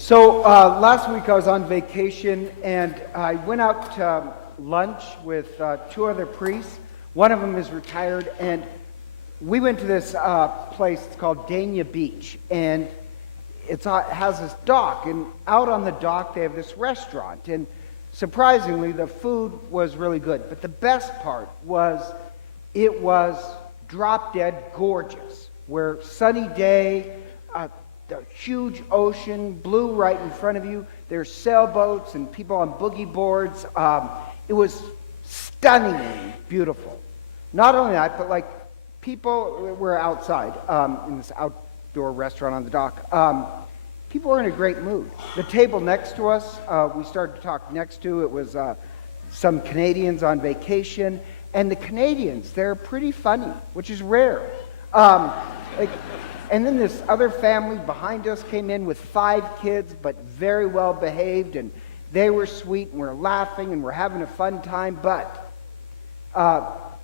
So last week I was on vacation and I went out to lunch with two other priests. One of them is retired, and we went to this place. It's called Dania Beach, and it has this dock, and out on the dock they have this restaurant, and surprisingly the food was really good. But the best part was it was drop dead gorgeous, where sunny day, the huge ocean, blue right in front of you. There's sailboats and people on boogie boards. It was stunningly beautiful. Not only that, but like people were outside in this outdoor restaurant on the dock. People were in a great mood. The table next to us, we started to talk next to, it was some Canadians on vacation. And the Canadians, they're pretty funny, which is rare. And then this other family behind us came in with 5 kids, but very well behaved, and they were sweet, and we're laughing, and we're having a fun time. But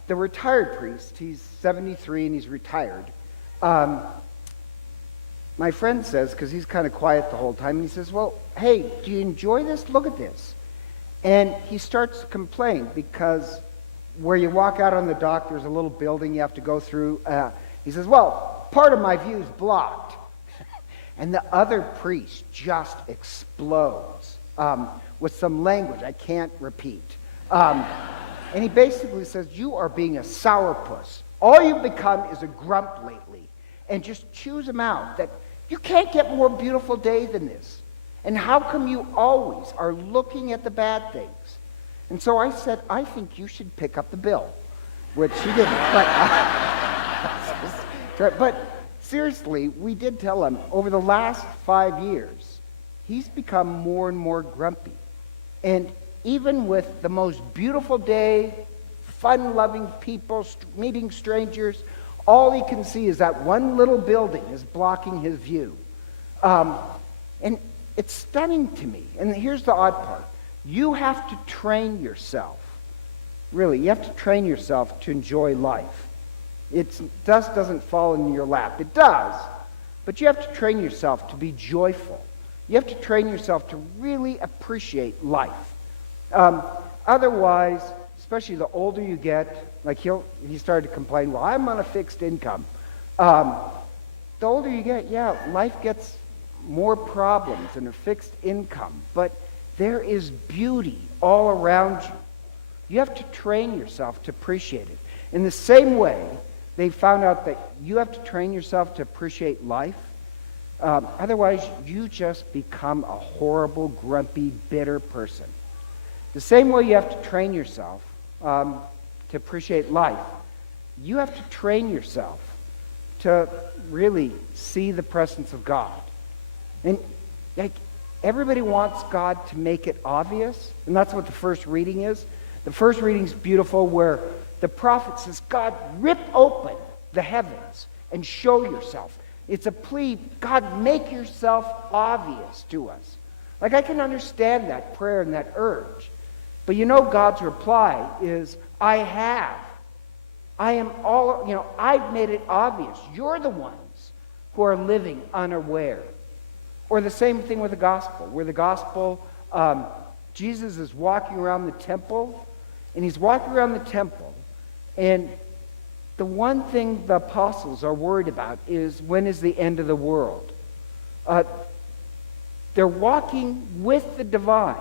the retired priest, he's 73 and he's retired. My friend says, because he's kind of quiet the whole time, he says, well, hey, do you enjoy this? Look at this. And he starts to complain because where you walk out on the dock, there's a little building you have to go through. He says, well, part of my view is blocked. And the other priest just explodes with some language I can't repeat. And he basically says, you are being a sourpuss. All you've become is a grump lately. And just choose them out. That you can't get more beautiful day than this. And how come you always are looking at the bad things? And so I said, I think you should pick up the bill. Which he didn't. But seriously, we did tell him, over the last 5 years, he's become more and more grumpy. And even with the most beautiful day, fun-loving people, meeting strangers, all he can see is that one little building is blocking his view. And it's stunning to me. And here's the odd part. You have to train yourself. Really, you have to train yourself to enjoy life. It just doesn't fall in your lap. It does. But you have to train yourself to be joyful. You have to train yourself to really appreciate life. Otherwise, especially the older you get, like he started to complain, well, I'm on a fixed income. The older you get, life gets more problems than a fixed income. But there is beauty all around you. You have to train yourself to appreciate it. In the same way, they found out that you have to train yourself to appreciate life. Otherwise, you just become a horrible, grumpy, bitter person. The same way you have to train yourself to appreciate life, you have to train yourself to really see the presence of God. And like everybody wants God to make it obvious, and that's what the first reading is. The first reading is beautiful, where the prophet says, God, rip open the heavens and show yourself. It's a plea, God, make yourself obvious to us. Like, I can understand that prayer and that urge. But you know God's reply is, I have. I've made it obvious. You're the ones who are living unaware. Or the same thing with the gospel, where the gospel, Jesus is walking around the temple, and he's walking around the temple, and the one thing the apostles are worried about is, when is the end of the world? They're walking with the divine,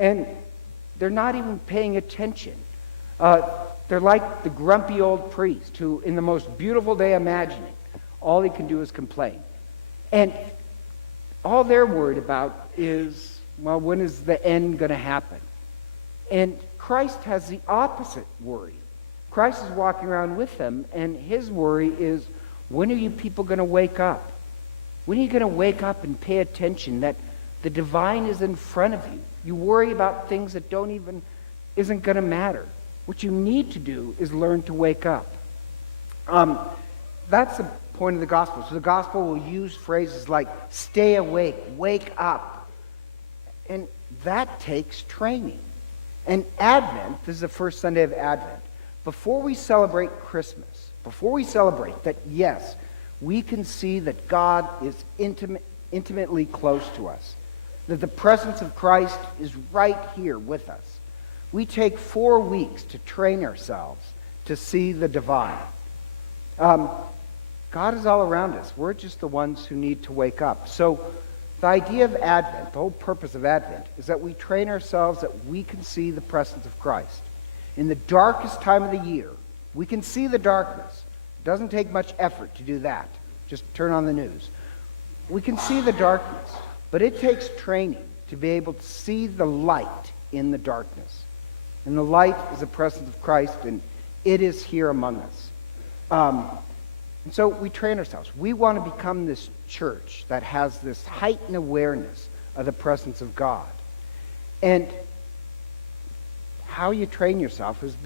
and they're not even paying attention. They're like the grumpy old priest who, in the most beautiful day imagining, all he can do is complain. And all they're worried about is, well, when is the end going to happen? And Christ has the opposite worry. Christ is walking around with them, and his worry is, when are you people going to wake up? When are you going to wake up and pay attention that the divine is in front of you? You worry about things that isn't going to matter. What you need to do is learn to wake up. That's the point of the gospel. So the gospel will use phrases like stay awake, wake up. And that takes training. And Advent, this is the first Sunday of Advent. Before we celebrate Christmas, before we celebrate that, yes, we can see that God is intimate intimately close to us, that the presence of Christ is right here with us. We take 4 weeks to train ourselves to see the divine. God is all around us. We're just the ones who need to wake up. So the idea of Advent, the whole purpose of Advent, is that we train ourselves that we can see the presence of Christ. In the darkest time of the year, we can see the darkness. It doesn't take much effort to do that. Just turn on the news. We can see the darkness, but it takes training to be able to see the light in the darkness. And the light is the presence of Christ, and it is here among us. And so we train ourselves. We want to become this church that has this heightened awareness of the presence of God. And how you train yourself is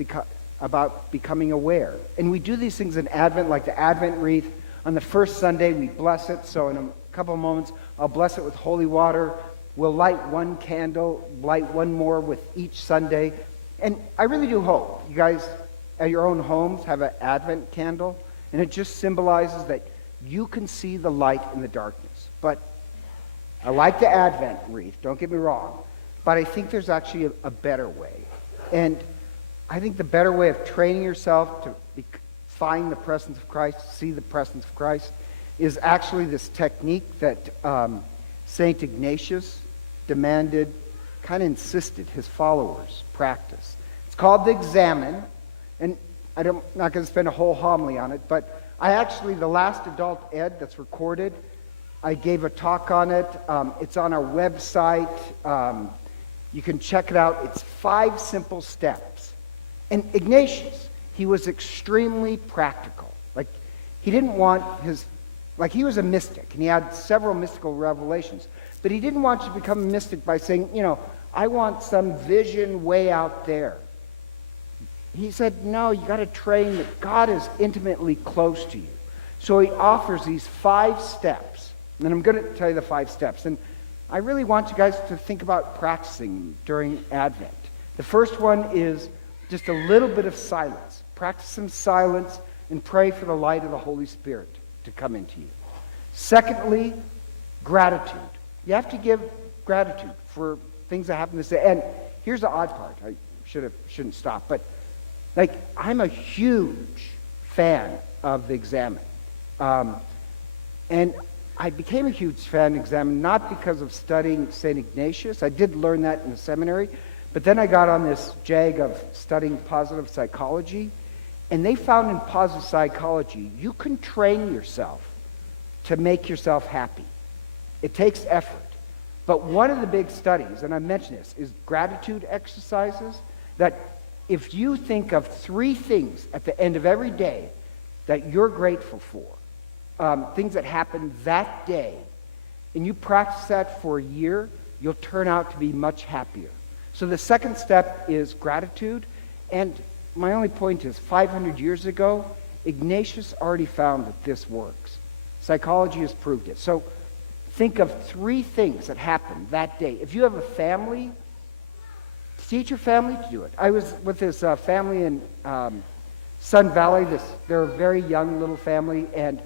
about becoming aware. And we do these things in Advent, like the Advent wreath. On the first Sunday, we bless it. So in a couple of moments, I'll bless it with holy water. We'll light one candle, light one more with each Sunday. And I really do hope you guys at your own homes have an Advent candle. And it just symbolizes that you can see the light in the darkness. But I like the Advent wreath, don't get me wrong. But I think there's actually a better way. And I think the better way of training yourself to find the presence of Christ, see the presence of Christ, is actually this technique that St. Ignatius demanded, kind of insisted his followers practice. It's called the Examen. And I'm not going to spend a whole homily on it, but I actually, the last adult ed that's recorded, I gave a talk on it. It's on our website. You can check it out. It's 5 simple steps. And Ignatius, he was extremely practical. Like, he didn't want he was a mystic, and he had several mystical revelations, but he didn't want you to become a mystic by saying, I want some vision way out there. He said, no, you got to train that God is intimately close to you. So he offers these 5 steps. And I'm going to tell you the 5 steps. And I really want you guys to think about practicing during Advent. The first one is just a little bit of silence. Practice some silence and pray for the light of the Holy Spirit to come into you. Secondly, gratitude. You have to give gratitude for things that happen this day. And here's the odd part. I shouldn't stop, but I'm a huge fan of the Examen. And I became a huge fan of Examen not because of studying St. Ignatius. I did learn that in the seminary. But then I got on this jag of studying positive psychology. And they found in positive psychology, you can train yourself to make yourself happy. It takes effort. But one of the big studies, and I mentioned this, is gratitude exercises. That if you think of 3 things at the end of every day that you're grateful for, things that happened that day, and you practice that for a year, you'll turn out to be much happier. So the second step is gratitude. And my only point is, 500 years ago, Ignatius already found that this works. Psychology has proved it. So think of 3 things that happened that day. If you have a family, teach your family to do it. I was with this family in Sun Valley. They're a very young little family, and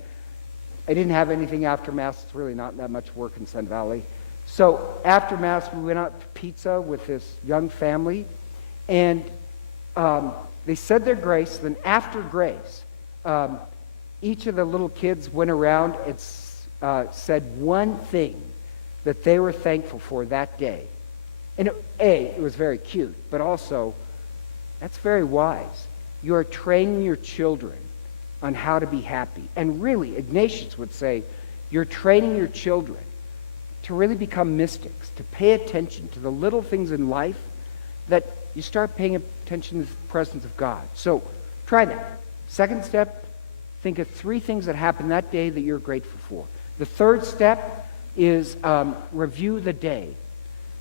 I didn't have anything after Mass. It's really not that much work in Sun Valley. So after Mass, we went out to pizza with this young family, and they said their grace. Then after grace, each of the little kids went around and said one thing that they were thankful for that day. And it was very cute, but also, that's very wise. You are training your children on how to be happy. And really, Ignatius would say, you're training your children to really become mystics, to pay attention to the little things in life that you start paying attention to the presence of God. So try that. Second step, think of 3 things that happened that day that you're grateful for. The third step is review the day.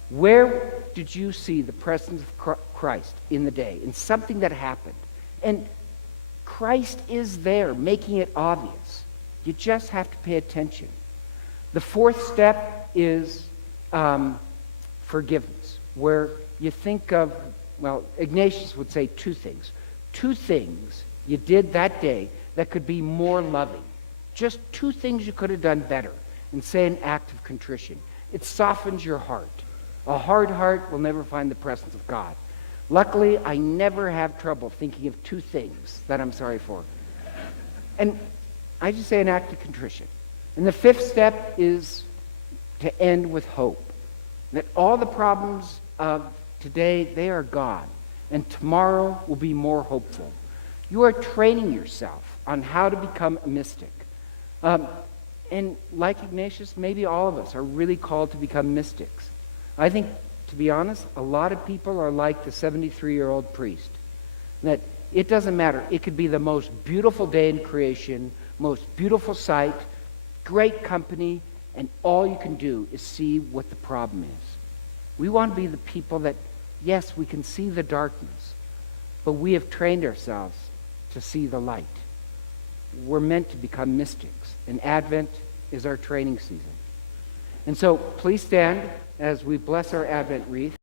Where did you see the presence of Christ in the day, in something that happened? And Christ is there, making it obvious. You just have to pay attention. The fourth step is forgiveness, where you think of, Ignatius would say 2 things. 2 things you did that day that could be more loving. Just 2 things you could have done better. and say an act of contrition. It softens your heart. A hard heart will never find the presence of God. Luckily, I never have trouble thinking of two things that I'm sorry for. And I just say an act of contrition. And the fifth step is to end with hope. That all the problems of today, they are gone. And tomorrow will be more hopeful. You are training yourself on how to become a mystic. And like Ignatius, maybe all of us are really called to become mystics. I think, to be honest, a lot of people are like the 73-year-old priest. That it doesn't matter. It could be the most beautiful day in creation, most beautiful sight, great company, and all you can do is see what the problem is. We want to be the people that, yes, we can see the darkness, but we have trained ourselves to see the light. We're meant to become mystics, and Advent is our training season. And so please stand as we bless our Advent wreath.